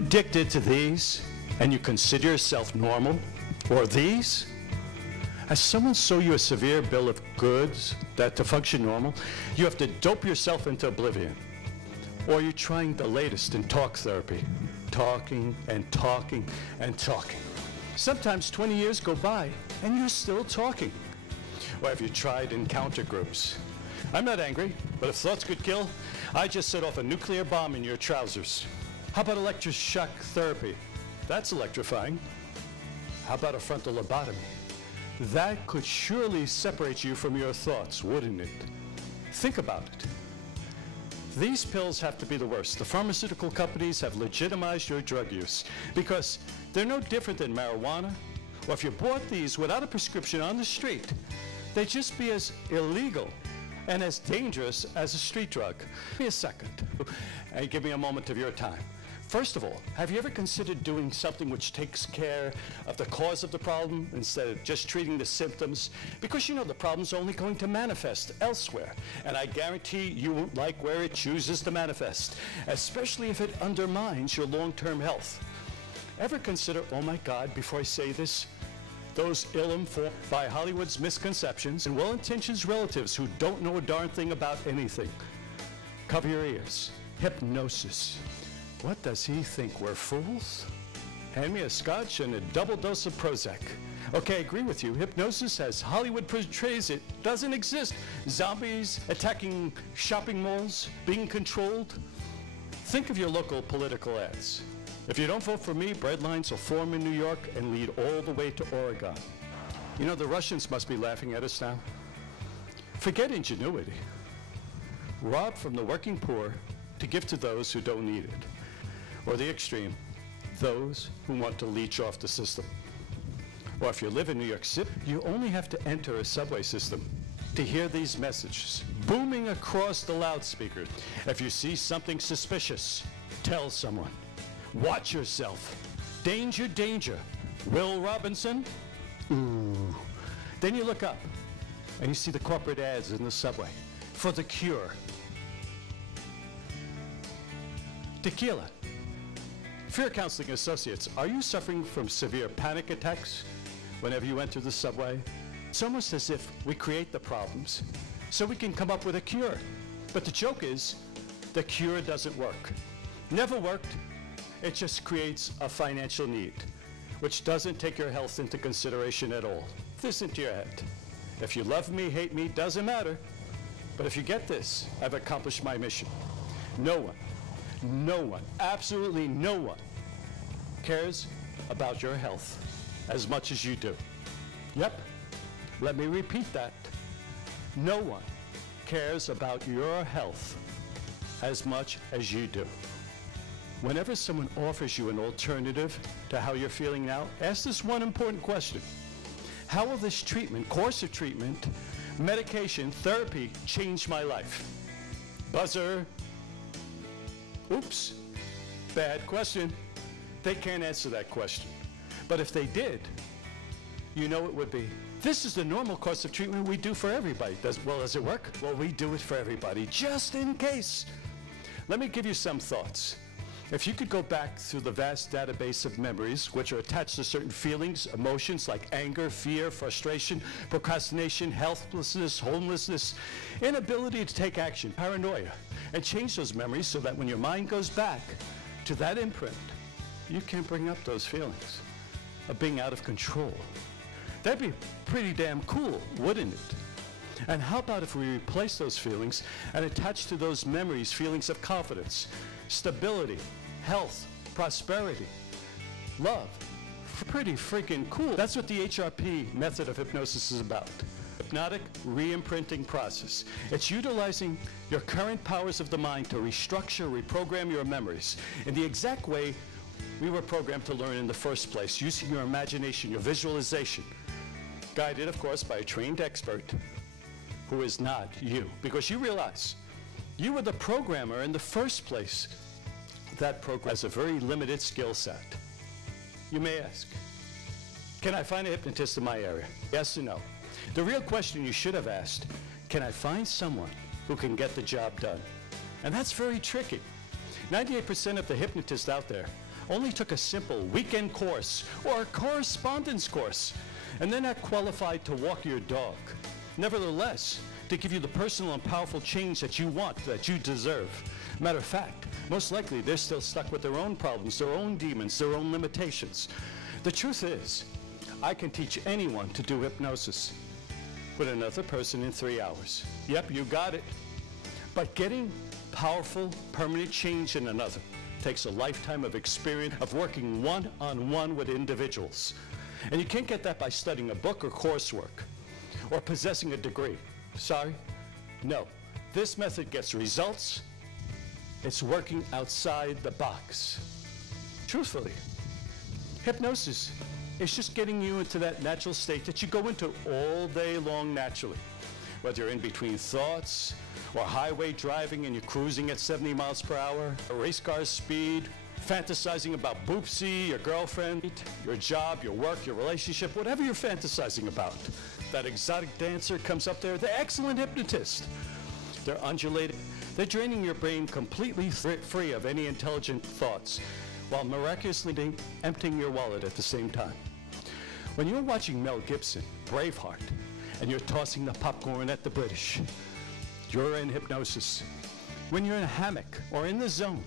addicted to these and you consider yourself normal? Or these? Has someone sold you a severe bill of goods that to function normal, you have to dope yourself into oblivion? Or you're trying the latest in talk therapy, talking and talking and talking. Sometimes 20 years go by and you're still talking. Or have you tried encounter groups? I'm not angry, but if thoughts could kill, I just set off a nuclear bomb in your trousers. How about electroshock therapy? That's electrifying. How about a frontal lobotomy? That could surely separate you from your thoughts, wouldn't it? Think about it. These pills have to be the worst. The pharmaceutical companies have legitimized your drug use because they're no different than marijuana, or if you bought these without a prescription on the street, they'd just be as illegal and as dangerous as a street drug. Give me a second and give me a moment of your time. First of all, have you ever considered doing something which takes care of the cause of the problem instead of just treating the symptoms? Because you know the problem's only going to manifest elsewhere. And I guarantee you won't like where it chooses to manifest, especially if it undermines your long-term health. Ever consider, oh my God, before I say this, those ill-informed by Hollywood's misconceptions and well-intentioned relatives who don't know a darn thing about anything? Cover your ears. Hypnosis. What does he think, we're fools? Hand me a scotch and a double dose of Prozac. Okay, I agree with you. Hypnosis, as Hollywood portrays it, doesn't exist. Zombies attacking shopping malls, being controlled. Think of your local political ads. If you don't vote for me, bread lines will form in New York and lead all the way to Oregon. You know, the Russians must be laughing at us now. Forget ingenuity. Rob from the working poor to give to those who don't need it. Or the extreme, those who want to leech off the system. Or if you live in New York City, you only have to enter a subway system to hear these messages booming across the loudspeakers. If you see something suspicious, tell someone. Watch yourself. Danger, danger. Will Robinson? Ooh. Then you look up and you see the corporate ads in the subway for the cure. Tequila. Fear Counseling Associates, are you suffering from severe panic attacks whenever you enter the subway? It's almost as if we create the problems so we can come up with a cure. But the joke is, the cure doesn't work. Never worked. It just creates a financial need, which doesn't take your health into consideration at all. This into your head. If you love me, hate me, doesn't matter. But if you get this, I've accomplished my mission. No one, absolutely no one cares about your health as much as you do. Yep, let me repeat that. No one cares about your health as much as you do. Whenever someone offers you an alternative to how you're feeling now, ask this one important question. How will this treatment, course of treatment, medication, therapy change my life? Buzzer. Oops, bad question. They can't answer that question. But if they did, you know it would be. This is the normal course of treatment we do for everybody. Does it work? Well, we do it for everybody, just in case. Let me give you some thoughts. If you could go back through the vast database of memories which are attached to certain feelings, emotions like anger, fear, frustration, procrastination, helplessness, homelessness, inability to take action, paranoia, and change those memories so that when your mind goes back to that imprint, you can't bring up those feelings of being out of control. That'd be pretty damn cool, wouldn't it? And how about if we replace those feelings and attach to those memories feelings of confidence, stability, health, prosperity, love? Pretty freaking cool. That's what the HRP method of hypnosis is about. Hypnotic re-imprinting process. It's utilizing your current powers of the mind to restructure, reprogram your memories in the exact way we were programmed to learn in the first place, using your imagination, your visualization, guided, of course, by a trained expert who is not you. Because you realize you were the programmer in the first place. That program has a very limited skill set. You may ask, can I find a hypnotist in my area? Yes or no? The real question you should have asked, can I find someone who can get the job done? And that's very tricky. 98% of the hypnotists out there only took a simple weekend course or a correspondence course, and they're not qualified to walk your dog. Nevertheless, to give you the personal and powerful change that you want, that you deserve. Matter of fact, most likely they're still stuck with their own problems, their own demons, their own limitations. The truth is, I can teach anyone to do hypnosis with another person in 3 hours. Yep, you got it. But getting powerful, permanent change in another takes a lifetime of experience of working one-on-one with individuals. And you can't get that by studying a book or coursework or possessing a degree. Sorry? No. This method gets results. It's working outside the box. Truthfully, hypnosis is just getting you into that natural state that you go into all day long naturally. Whether you're in between thoughts, or highway driving and you're cruising at 70 miles per hour, a race car speed, fantasizing about Boopsie, your girlfriend, your job, your work, your relationship, whatever you're fantasizing about. That exotic dancer comes up there, the excellent hypnotist. They're undulating. They're draining your brain completely free of any intelligent thoughts while miraculously emptying your wallet at the same time. When you're watching Mel Gibson, Braveheart, and you're tossing the popcorn at the British, you're in hypnosis. When you're in a hammock or in the zone,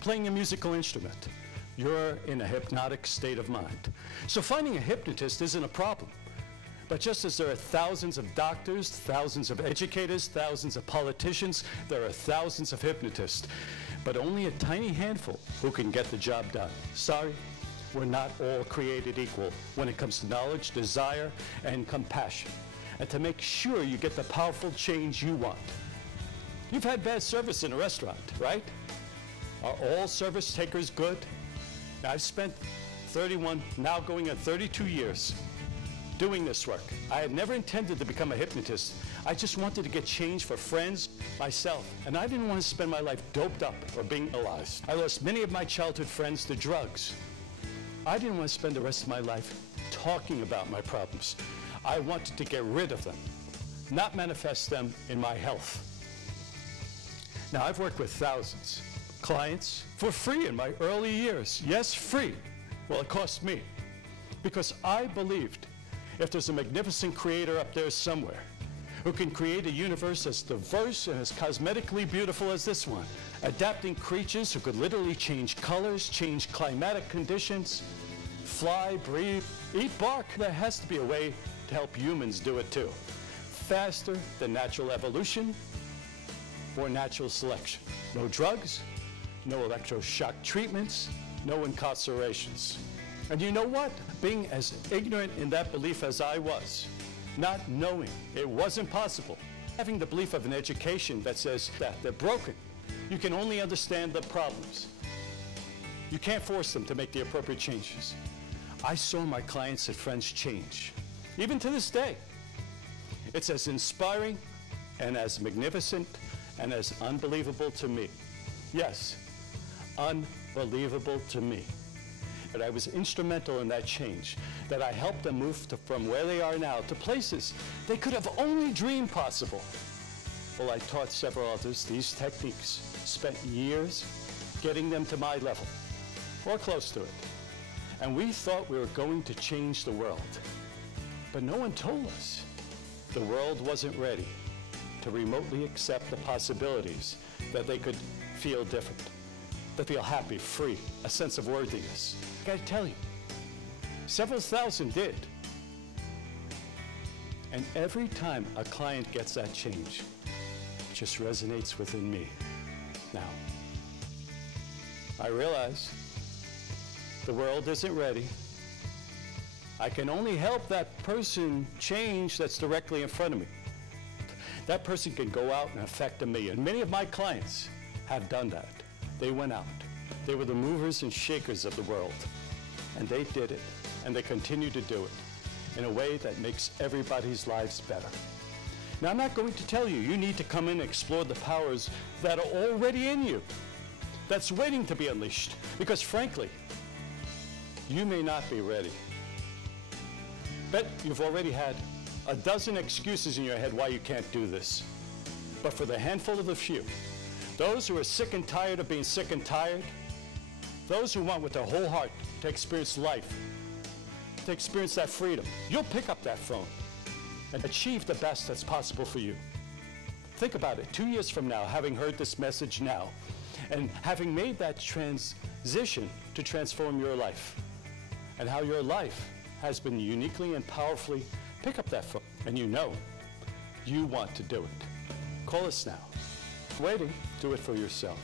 playing a musical instrument, you're in a hypnotic state of mind. So finding a hypnotist isn't a problem. But just as there are thousands of doctors, thousands of educators, thousands of politicians, there are thousands of hypnotists, but only a tiny handful who can get the job done. Sorry, we're not all created equal when it comes to knowledge, desire, and compassion, and to make sure you get the powerful change you want. You've had bad service in a restaurant, right? Are all service takers good? Now, I've spent 31, now going on 32 years doing this work. I had never intended to become a hypnotist. I just wanted to get change for friends, myself, and I didn't want to spend my life doped up or being paralyzed. I lost many of my childhood friends to drugs. I didn't want to spend the rest of my life talking about my problems. I wanted to get rid of them, not manifest them in my health. Now, I've worked with thousands, clients, for free in my early years. Yes, free. Well, it cost me, because I believed if there's a magnificent creator up there somewhere who can create a universe as diverse and as cosmetically beautiful as this one, adapting creatures who could literally change colors, change climatic conditions, fly, breathe, eat bark, there has to be a way to help humans do it too. Faster than natural evolution or natural selection. No drugs, no electroshock treatments, no incarcerations. And you know what? Being as ignorant in that belief as I was, not knowing it wasn't possible, having the belief of an education that says that they're broken, you can only understand the problems. You can't force them to make the appropriate changes. I saw my clients and friends change, even to this day. It's as inspiring and as magnificent and as unbelievable to me. Yes, unbelievable to me. That I was instrumental in that change, that I helped them move from where they are now to places they could have only dreamed possible. Well, I taught several others these techniques, spent years getting them to my level, or close to it. And we thought we were going to change the world. But no one told us the world wasn't ready to remotely accept the possibilities that they could feel different, to feel happy, free, a sense of worthiness. I gotta tell you, several thousand did. And every time a client gets that change, it just resonates within me. Now, I realize the world isn't ready. I can only help that person change that's directly in front of me. That person can go out and affect a million. Many of my clients have done that. They went out. They were the movers and shakers of the world. And they did it, and they continue to do it in a way that makes everybody's lives better. Now, I'm not going to tell you, you need to come in and explore the powers that are already in you, that's waiting to be unleashed. Because frankly, you may not be ready. Bet you've already had a dozen excuses in your head why you can't do this. But for the handful of the few, those who are sick and tired of being sick and tired, Those who want with their whole heart to experience life, to experience that freedom, you'll pick up that phone and achieve the best that's possible for you. Think about it, 2 years from now, having heard this message now, and having made that transition to transform your life, and how your life has been uniquely and powerfully, pick up that phone, and you know you want to do it. Call us now. Waiting, do it for yourself.